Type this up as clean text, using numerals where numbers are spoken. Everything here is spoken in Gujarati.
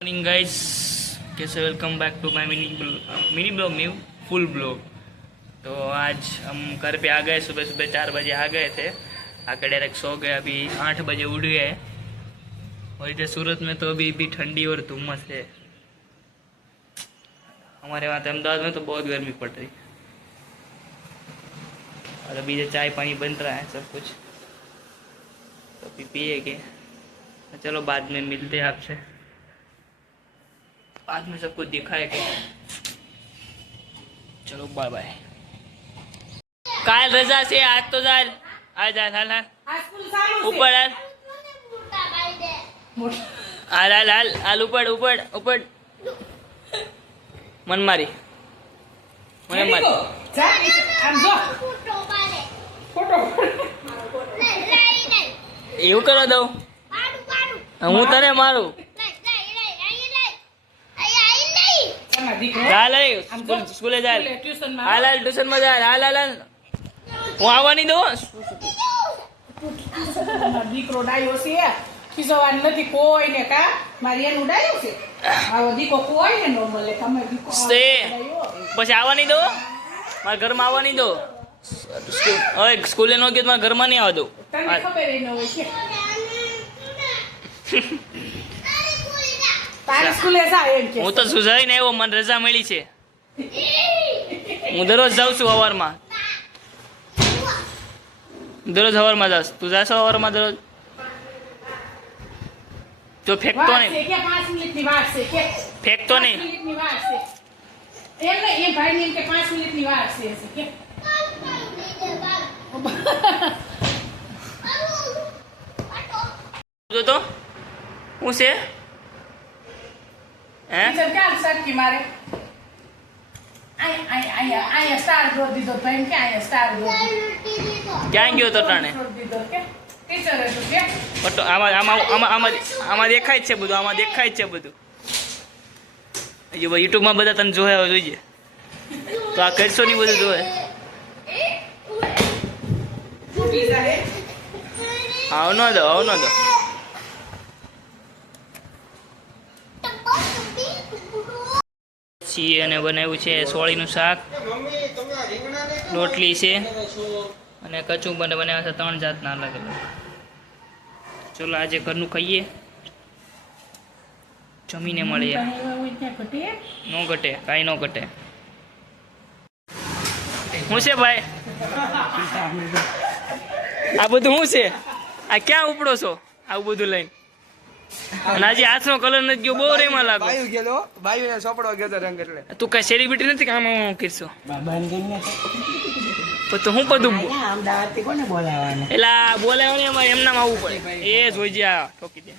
मॉर्निंग गाइस, कैसे welcome back to my mini blog new full blog. तो आज हम घर पे आ गए, सुबह सुबह 4 बजे आ गए थे, आके डायरेक्ट सो गए। अभी 8 बजे उठ गए। और इधर सूरत में तो अभी भी ठंडी और धुम्मस है। हमारे वहाँ अहमदाबाद में तो बहुत गर्मी पड़ रही। और अभी ये चाय पानी बन रहा है सब कुछ, तो अभी पिएगे। चलो बाद में मिलते हैं आपसे, बाद में सब कुछ दिखाएगा। चलो बाय बाय। काल रजा से आज तो जा आज हाल ऊपर हाल हाल हाल हाल ऊपर ऊपर ऊपर मन मारी મને મારી એવું કરવા દઉં હું તને મારું સ્કૂલે જાય હાલ હાલ ટ્યુશન માં જાય હાલ હાલ હાલ હું આવવાની દઉં દીકરો ડાયો છે ખીજવાની નથી કોઈને કા મારી એનું ડાયો છે આવો દીકો કોઈને નો મળે તમે દીકો પછી આવવાની દો મારા ઘરમાં આવવાની દો હવે સ્કૂલે નો ગયો મારા ઘરમાં નહીં આવવા દઉં તને ખબર ન હોય કે તારી સ્કૂલે જા એમ કે હું તો સુજાઈને આવ્યો, મને રજા મળી છે। હું દરરોજ જાઉં છું સવારમાં, દરરોજ સવારમાં જાઉં। તું જાશો સવારમાં દરરોજ? જો ફેંકતો નહીં, કે 5 મિનિટની વાર છે કે ફેંકતો નહીં। 5 મિનિટની વાર છે એમ ને એ ભાઈ ને કે 5 મિનિટની વાર છે કે જો તો હું છે હે ટીચર ક્યાં સટકી મારે આયા સ્ટાર દો દીધો ભાઈ કે આયા સ્ટાર દો ક્યાં ગયો તો ટાણે? દીધો કે ટીચર હતું કે બટ આમાં આમાં આમાં આમાં આમાં દેખાય જ છે બધું, આમાં દેખાય જ છે બધું। જો યુટ્યુબમાં બધા તને જોયા હોય જોઈએ તો આ કરશો નહીં બધું જોવે। છૂટી જાય આવ ન દો આવ ન દો। છીએ અને બનાવ્યું છે સોળીનું શાક, રોટલી છે અને કચુંબર બનાવ્યા છે 3 જાતના અલગ અલગ। ચલો આજે ઘરનું ખાઈએ, જમીને મળીએ। નો ઘટે, કાંઈ ન ઘટે। શું છે ભાઈ આ બધું શું છે? આ ક્યાં ઉપડો છો આવું બધું લઈને? અને આજે હાથનો કલર નથી ગયો, બહુ રેમાં લાગો। બાયુ ગયેલો, બાયુને સોપડો ગયો તો રંગ એટલે તું કઈ સેલિબ્રિટી નથી કે આમાં કરશો? તો હું બધું અમદાવાદ થી કોને બોલાવવાના? એલા બોલાવવાની અમારે એમનામ આવવું પડે, એ જોઈ જા ઠોકી દે।